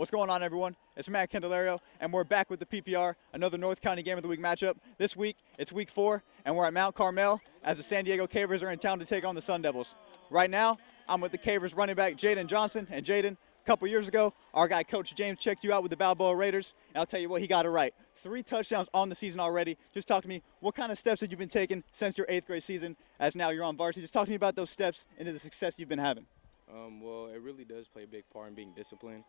What's going on, everyone? It's Matt Candelario, and we're back with the PPR, another North County Game of the Week matchup. This week, it's week 4, and we're at Mount Carmel as the San Diego Cavers are in town to take on the Sun Devils. Right now, I'm with the Cavers running back Jaden Johnson. And Jaden, a couple years ago, our guy Coach James checked you out with the Balboa Raiders, and I'll tell you what, he got it right. 3 touchdowns on the season already. Just talk to me, what kind of steps have you been taking since your 8th grade season as now you're on varsity? Just talk to me about those steps into the success you've been having. Well, it really does play a big part in being disciplined.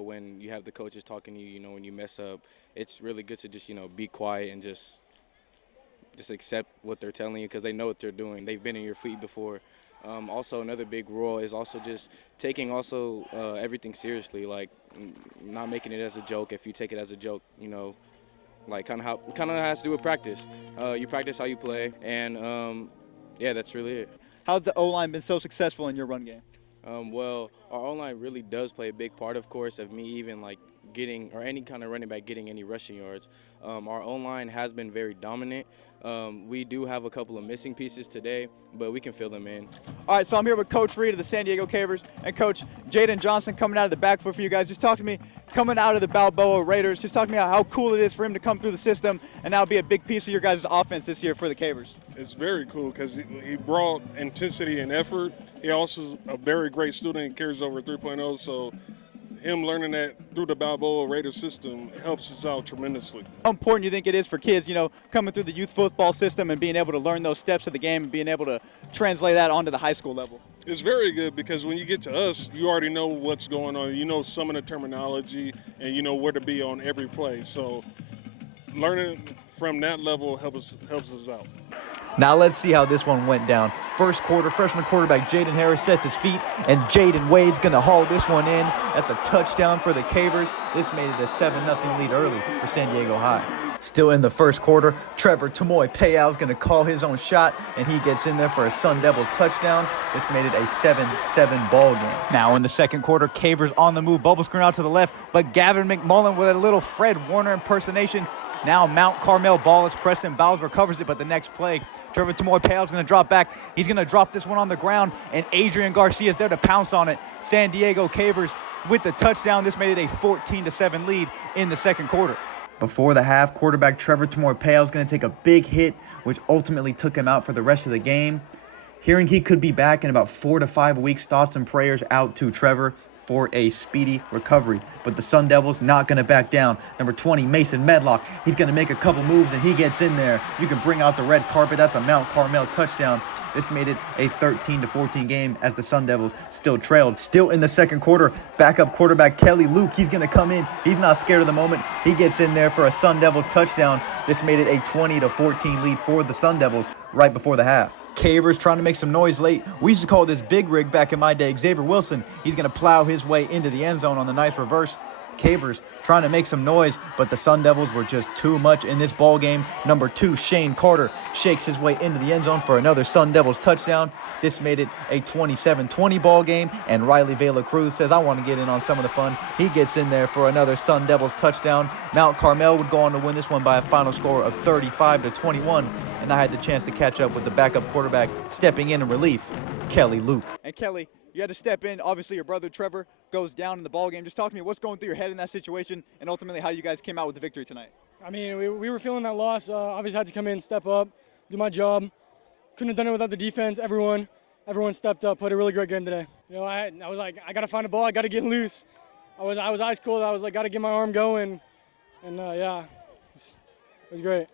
When you have the coaches talking to you, when you mess up, it's really good to just, be quiet and just accept what they're telling you because they know what they're doing. They've been in your feet before. Also, another big rule is also just taking everything seriously, like not making it as a joke. If you take it as a joke, like kind of has to do with practice. You practice how you play, and that's really it. How's the O-line been so successful in your run game? Well, our O-line really does play a big part, of course, of me even getting, or any kind of running back getting any rushing yards. Our O-line has been very dominant. We do have a couple of missing pieces today, but we can fill them in. All right, so I'm here with Coach Reed of the San Diego Cavers and Coach Jaden Johnson coming out of the backfield for you guys. Just talk to me, coming out of the Balboa Raiders, just talk to me how cool it is for him to come through the system and now be a big piece of your guys' offense this year for the Cavers. It's very cool because he brought intensity and effort. He also is a very great student and carries over 3.0, so him learning that through the Balboa Raiders system helps us out tremendously. How important do you think it is for kids, coming through the youth football system and being able to learn those steps of the game and being able to translate that onto the high school level? It's very good because when you get to us, you already know what's going on. You know some of the terminology and you know where to be on every play. So learning from that level helps us out. Now let's see how this one went down. First quarter, freshman quarterback Jaden Harris sets his feet, and Jaden Wade's going to haul this one in. That's a touchdown for the Cavers. This made it a 7-0 lead early for San Diego High. Still in the first quarter, Trevor Tamoy Payal's going to call his own shot, and he gets in there for a Sun Devils touchdown. This made it a 7-7 ball game. Now in the second quarter, Cavers on the move. Bubble screen out to the left, but Gavin McMullen with a little Fred Warner impersonation. Now Mount Carmel ball is Preston Bowles recovers it, but the next play, Trevor Tamoy Pale's going to drop back. He's going to drop this one on the ground, and Adrian Garcia's there to pounce on it. San Diego Cavers with the touchdown. This made it a 14-7 lead in the second quarter. Before the half, quarterback Trevor Tamoy Pale's going to take a big hit, which ultimately took him out for the rest of the game. Hearing he could be back in about 4 to 5 weeks, thoughts and prayers out to Trevor for a speedy recovery. But the Sun Devils not going to back down. Number 20, Mason Medlock. He's going to make a couple moves, and he gets in there. You can bring out the red carpet. That's a Mount Carmel touchdown. This made it a 13-14 game as the Sun Devils still trailed. Still in the second quarter, backup quarterback Kelly Luke. He's going to come in. He's not scared of the moment. He gets in there for a Sun Devils touchdown. This made it a 20-14 lead for the Sun Devils right before the half. Cavers trying to make some noise late. We used to call this big rig back in my day. Xavier Wilson, he's going to plow his way into the end zone on the nice reverse. Cavers trying to make some noise, but the Sun Devils were just too much in this ball game. Number 2, Shane Carter, shakes his way into the end zone for another Sun Devils touchdown. This made it a 27-20 ball game, and Riley Vela Cruz says, I want to get in on some of the fun. He gets in there for another Sun Devils touchdown. Mount Carmel would go on to win this one by a final score of 35-21, and I had the chance to catch up with the backup quarterback stepping in relief, Kelly Luke. And Kelly, you had to step in. Obviously, your brother Trevor goes down in the ball game. Just talk to me, what's going through your head in that situation, and ultimately how you guys came out with the victory tonight. I mean, we were feeling that loss. Obviously, had to come in, step up, do my job. Couldn't have done it without the defense. Everyone stepped up, played a really great game today. I was like, I got to find a ball. I got to get loose. I was ice cold. I was like, got to get my arm going, and it was great.